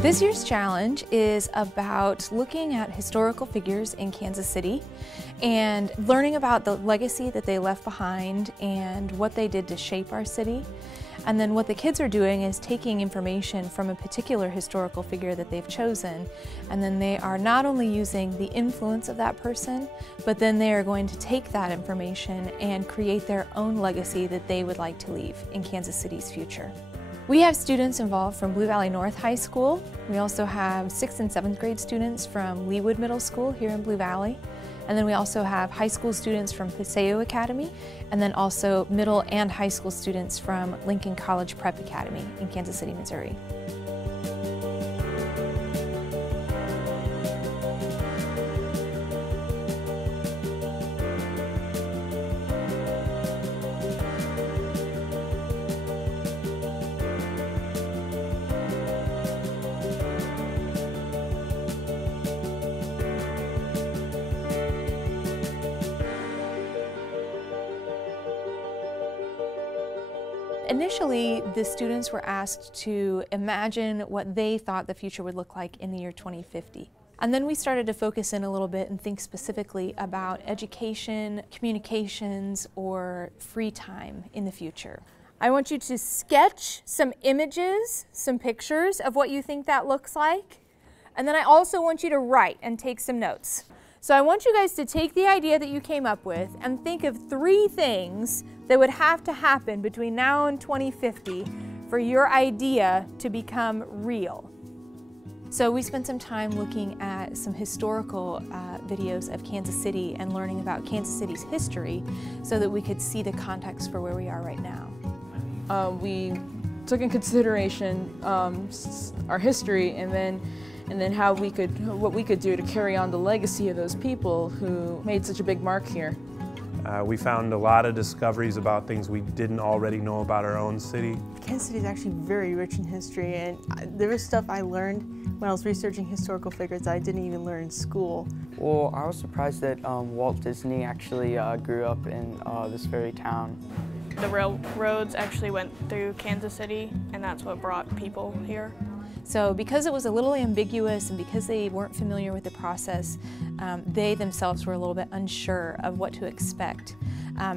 This year's challenge is about looking at historical figures in Kansas City and learning about the legacy that they left behind and what they did to shape our city. And then what the kids are doing is taking information from a particular historical figure that they've chosen, and then they are not only using the influence of that person, but then they are going to take that information and create their own legacy that they would like to leave in Kansas City's future. We have students involved from Blue Valley North High School. We also have 6th and 7th grade students from Leawood Middle School here in Blue Valley. And then we also have high school students from Paseo Academy, and then also middle and high school students from Lincoln College Prep Academy in Kansas City, Missouri. Initially, the students were asked to imagine what they thought the future would look like in the year 2050. And then we started to focus in a little bit and think specifically about education, communications, or free time in the future. I want you to sketch some images, some pictures of what you think that looks like. And then I also want you to write and take some notes. So I want you guys to take the idea that you came up with and think of 3 things that would have to happen between now and 2050 for your idea to become real. So we spent some time looking at some historical videos of Kansas City and learning about Kansas City's history so that we could see the context for where we are right now. We took in consideration our history and then what we could do to carry on the legacy of those people who made such a big mark here. We found a lot of discoveries about things we didn't already know about our own city. Kansas City is actually very rich in history, and there was stuff I learned when I was researching historical figures that I didn't even learn in school. Well, I was surprised that Walt Disney actually grew up in this very town. The railroads actually went through Kansas City, and that's what brought people here. So because it was a little ambiguous and because they weren't familiar with the process, they themselves were a little bit unsure of what to expect.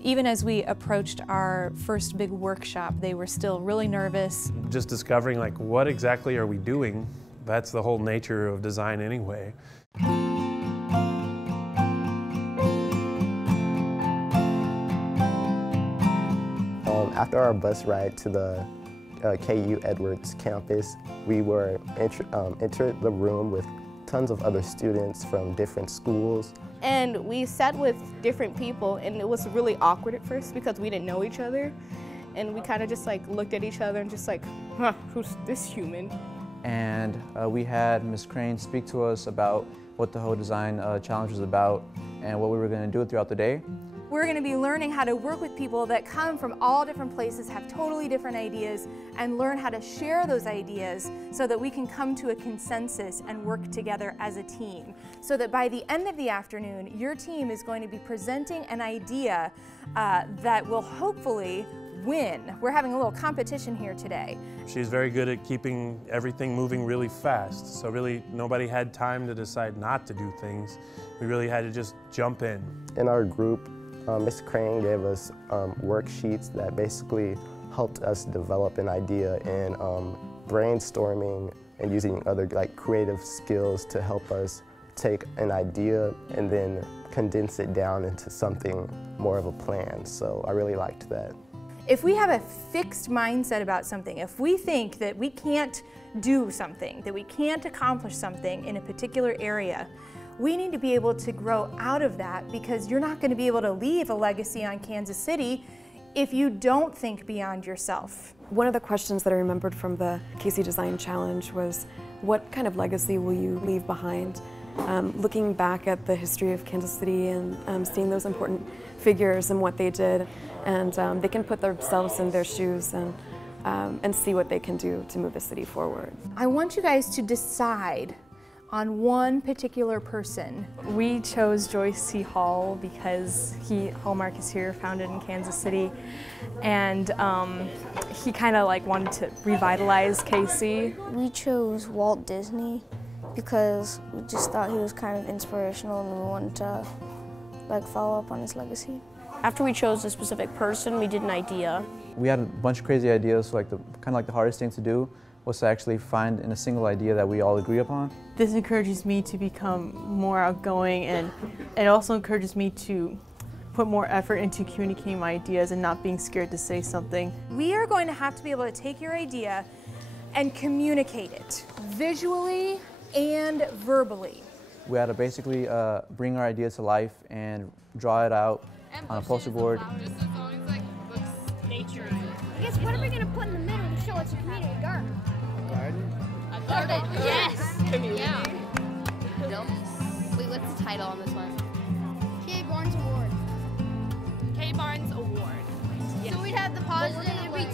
Even as we approached our first big workshop, they were still really nervous. Just discovering, like, what exactly are we doing? That's the whole nature of design anyway. After our bus ride to the KU Edwards campus, we were entered the room with tons of other students from different schools. And we sat with different people, and it was really awkward at first because we didn't know each other. And we kind of just like looked at each other and just like, huh, who's this human? And we had Ms. Crane speak to us about what the whole design challenge was about and what we were going to do throughout the day. We're going to be learning how to work with people that come from all different places, have totally different ideas, and learn how to share those ideas so that we can come to a consensus and work together as a team. So that by the end of the afternoon, your team is going to be presenting an idea that will hopefully win. We're having a little competition here today. She's very good at keeping everything moving really fast, so really nobody had time to decide not to do things. We really had to just jump in. In our group, Ms. Crane gave us worksheets that basically helped us develop an idea and brainstorming and using other creative skills to help us take an idea and then condense it down into something more of a plan. So I really liked that. If we have a fixed mindset about something, if we think that we can't do something, that we can't accomplish something in a particular area, we need to be able to grow out of that, because you're not going to be able to leave a legacy on Kansas City if you don't think beyond yourself. One of the questions that I remembered from the KC Design Challenge was, what kind of legacy will you leave behind? Looking back at the history of Kansas City and seeing those important figures and what they did, and they can put themselves in their shoes and see what they can do to move the city forward. I want you guys to decide on one particular person. We chose Joyce C. Hall because Hallmark is here, founded in Kansas City, and he kind of like wanted to revitalize KC. We chose Walt Disney because we just thought he was kind of inspirational and we wanted to like follow up on his legacy. After we chose a specific person, we did an idea. We had a bunch of crazy ideas, so the hardest thing to do was to actually find in a single idea that we all agree upon. This encourages me to become more outgoing, and it also encourages me to put more effort into communicating my ideas and not being scared to say something. We are going to have to be able to take your idea and communicate it visually and verbally. We had to basically bring our idea to life and draw it out on a poster board. I guess what are we going to put in the middle to show it's a community garden? Garden? A garden, yes! Community. Yeah. Wait, what's the title on this one? K. Barnes Award. K. Barnes Award. Yeah. So we'd have the positive, it'd be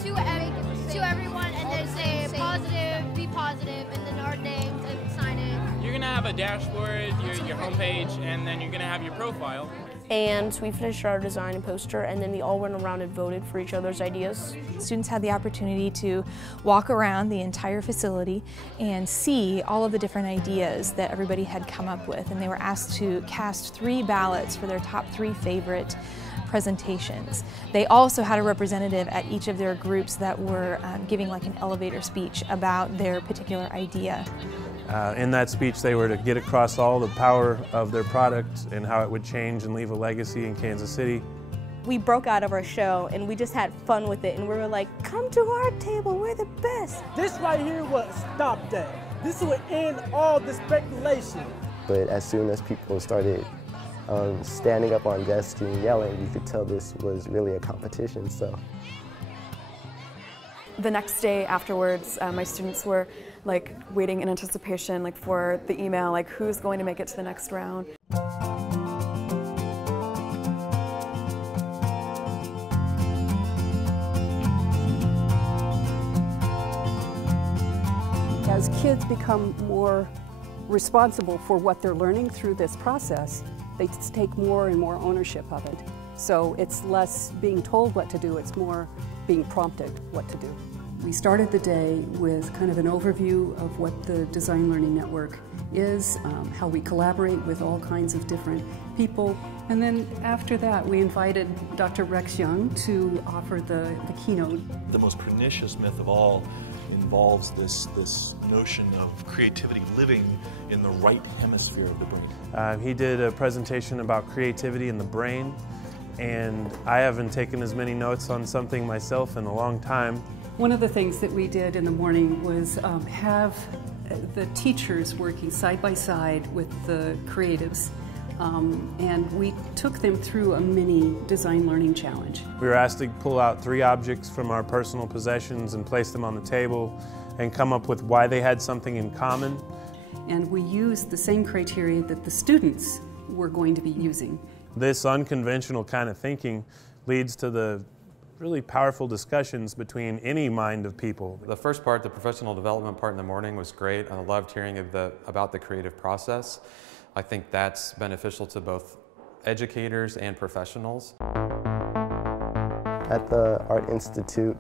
to everyone, and then say positive, be positive, and then our names and sign it. You're going to have a dashboard, your homepage, and then you're going to have your profile. And we finished our design and poster, and then we all went around and voted for each other's ideas. Students had the opportunity to walk around the entire facility and see all of the different ideas that everybody had come up with, and they were asked to cast 3 ballots for their top 3 favorite presentations. They also had a representative at each of their groups that were giving like an elevator speech about their particular idea. In that speech, they were to get across all the power of their product and how it would change and leave a legacy in Kansas City. We broke out of our show and we just had fun with it, and we were like, come to our table, we're the best. This right here would stop that. This would end all the speculation. But as soon as people started standing up on desks and yelling, you could tell this was really a competition. So the next day afterwards, my students were like waiting in anticipation for the email, who's going to make it to the next round. As kids become more responsible for what they're learning through this process, they take more and more ownership of it. So it's less being told what to do, it's more being prompted what to do. We started the day with kind of an overview of what the Design Learning Network is, how we collaborate with all kinds of different people. And then after that, we invited Dr. Rex Young to offer the keynote. The most pernicious myth of all involves this notion of creativity living in the right hemisphere of the brain. He did a presentation about creativity in the brain, and I haven't taken as many notes on something myself in a long time. One of the things that we did in the morning was have the teachers working side by side with the creatives, and we took them through a mini design learning challenge. We were asked to pull out 3 objects from our personal possessions and place them on the table and come up with why they had something in common. And we used the same criteria that the students were going to be using. This unconventional kind of thinking leads to the really powerful discussions between any mind of people. The first part, the professional development part in the morning, was great. I loved hearing about the creative process. I think that's beneficial to both educators and professionals. At the Art Institute,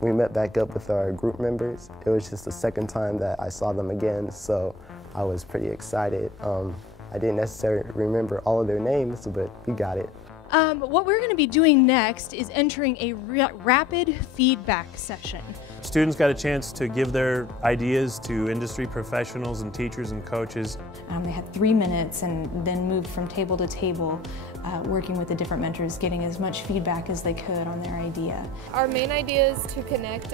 we met back up with our group members. It was just the second time that I saw them again, so I was pretty excited. I didn't necessarily remember all of their names, but we got it. What we're going to be doing next is entering a rapid feedback session. Students got a chance to give their ideas to industry professionals and teachers and coaches. They had 3 minutes and then moved from table to table, working with the different mentors, getting as much feedback as they could on their idea. Our main idea is to connect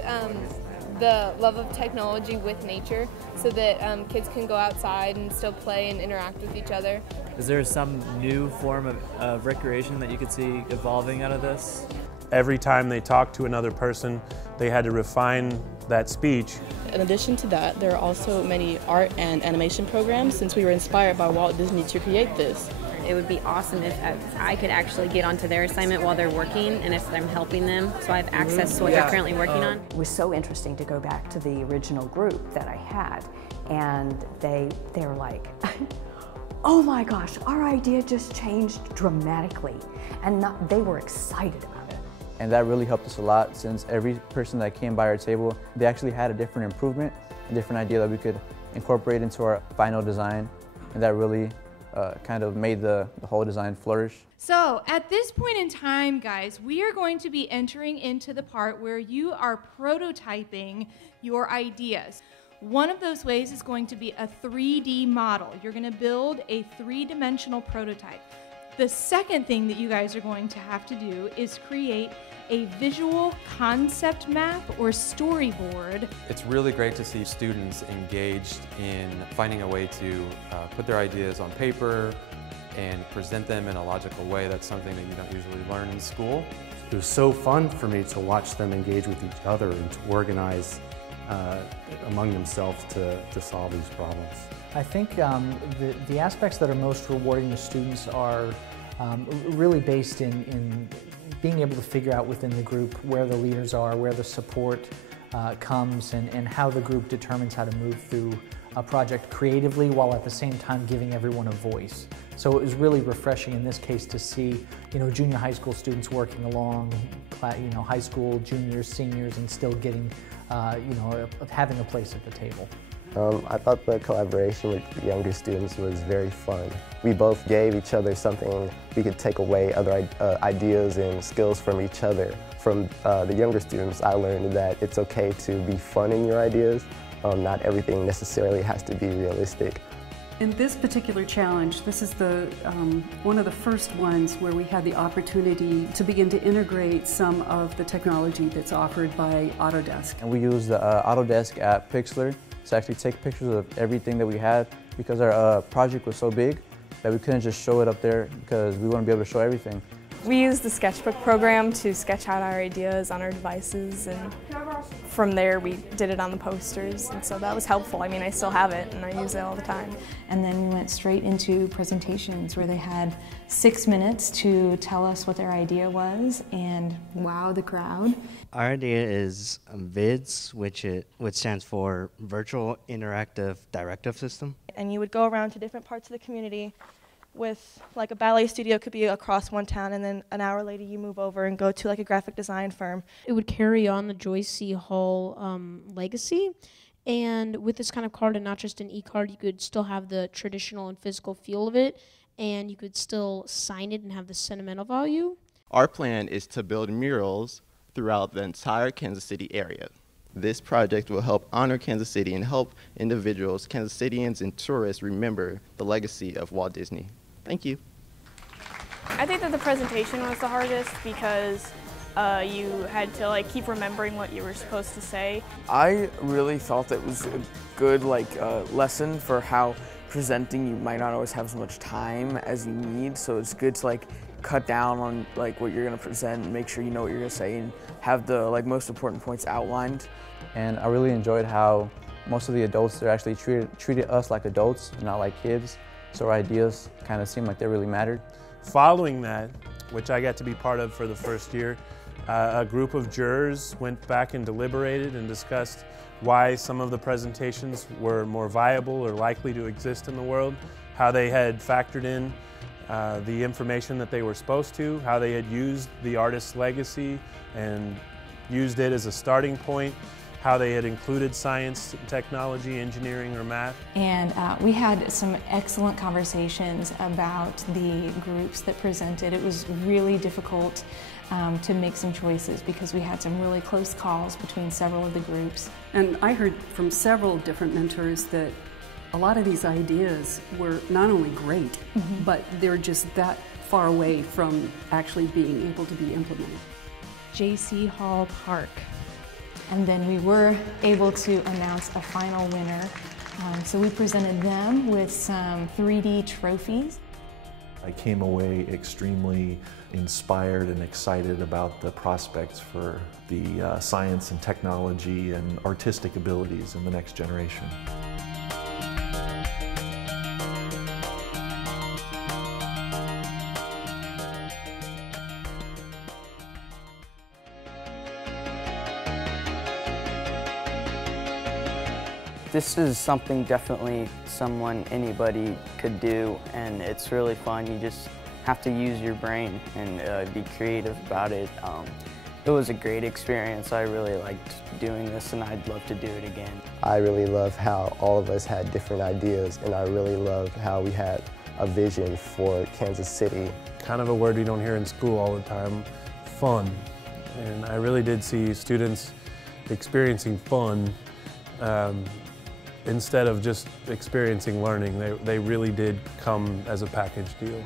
the love of technology with nature so that kids can go outside and still play and interact with each other. Is there some new form of recreation that you could see evolving out of this? Every time they talked to another person, they had to refine that speech. In addition to that, there are also many art and animation programs since we were inspired by Walt Disney to create this. It would be awesome if I could actually get onto their assignment while they're working, and if I'm helping them, so I have access to what they're currently working on. It was so interesting to go back to the original group that I had and they were like, oh my gosh, our idea just changed dramatically, and they were excited about it. And that really helped us a lot, since every person that came by our table, they actually had a different improvement, a different idea that we could incorporate into our final design, and that really kind of made the whole design flourish. So at this point in time, guys, we are going to be entering into the part where you are prototyping your ideas. One of those ways is going to be a 3D model. You're going to build a three-dimensional prototype. The second thing that you guys are going to have to do is create a visual concept map or storyboard. It's really great to see students engaged in finding a way to put their ideas on paper and present them in a logical way. That's something that you don't usually learn in school. It was so fun for me to watch them engage with each other and to organize among themselves to solve these problems. I think the aspects that are most rewarding to students are really based in being able to figure out within the group where the leaders are, where the support comes, and how the group determines how to move through a project creatively while at the same time giving everyone a voice. So it was really refreshing in this case to see, junior high school students working along, high school, juniors, seniors, and still getting, having a place at the table. I thought the collaboration with the younger students was very fun. We both gave each other something we could take away, other ideas and skills from each other. From the younger students, I learned that it's okay to be fun in your ideas. Not everything necessarily has to be realistic. In this particular challenge, this is one of the first ones where we had the opportunity to begin to integrate some of the technology that's offered by Autodesk. And we used the Autodesk app Pixlr to actually take pictures of everything that we had, because our project was so big that we couldn't just show it up there because we wouldn't be able to show everything. We used the sketchbook program to sketch out our ideas on our devices, and from there we did it on the posters, and so that was helpful. I mean, I still have it and I use it all the time. And then we went straight into presentations where they had 6 minutes to tell us what their idea was and wow the crowd. Our idea is VIDS, which stands for Virtual Interactive Directive System. And you would go around to different parts of the community with, like, a ballet studio could be across one town, and then an hour later you move over and go to like a graphic design firm. It would carry on the Joyce C. Hall legacy, and with this kind of card, and not just an e-card, you could still have the traditional and physical feel of it, and you could still sign it and have the sentimental value. Our plan is to build murals throughout the entire Kansas City area. This project will help honor Kansas City and help individuals, Kansas Cityans, and tourists remember the legacy of Walt Disney. Thank you. I think that the presentation was the hardest because you had to keep remembering what you were supposed to say. I really felt it was a good lesson for how presenting you might not always have as much time as you need, so it's good to cut down on what you're going to present and make sure you know what you're going to say and have the most important points outlined. And I really enjoyed how most of the adults there actually treated us like adults and not like kids, so our ideas kind of seemed like they really mattered. Following that, which I got to be part of for the first year, a group of jurors went back and deliberated and discussed why some of the presentations were more viable or likely to exist in the world, how they had factored in the information that they were supposed to, how they had used the artist's legacy and used it as a starting point, how they had included science, technology, engineering, or math. And we had some excellent conversations about the groups that presented. It was really difficult to make some choices because we had some really close calls between several of the groups. And I heard from several different mentors that a lot of these ideas were not only great, but they're just that far away from actually being able to be implemented. J.C. Hall Park. And then we were able to announce a final winner. So we presented them with some 3D trophies. I came away extremely inspired and excited about the prospects for the science and technology and artistic abilities in the next generation. This is something definitely anybody could do, and it's really fun. You just have to use your brain and be creative about it. It was a great experience. I really liked doing this, and I'd love to do it again. I really love how all of us had different ideas, and I really love how we had a vision for Kansas City. Kind of a word we don't hear in school all the time, fun. And I really did see students experiencing fun instead of just experiencing learning. They really did come as a package deal.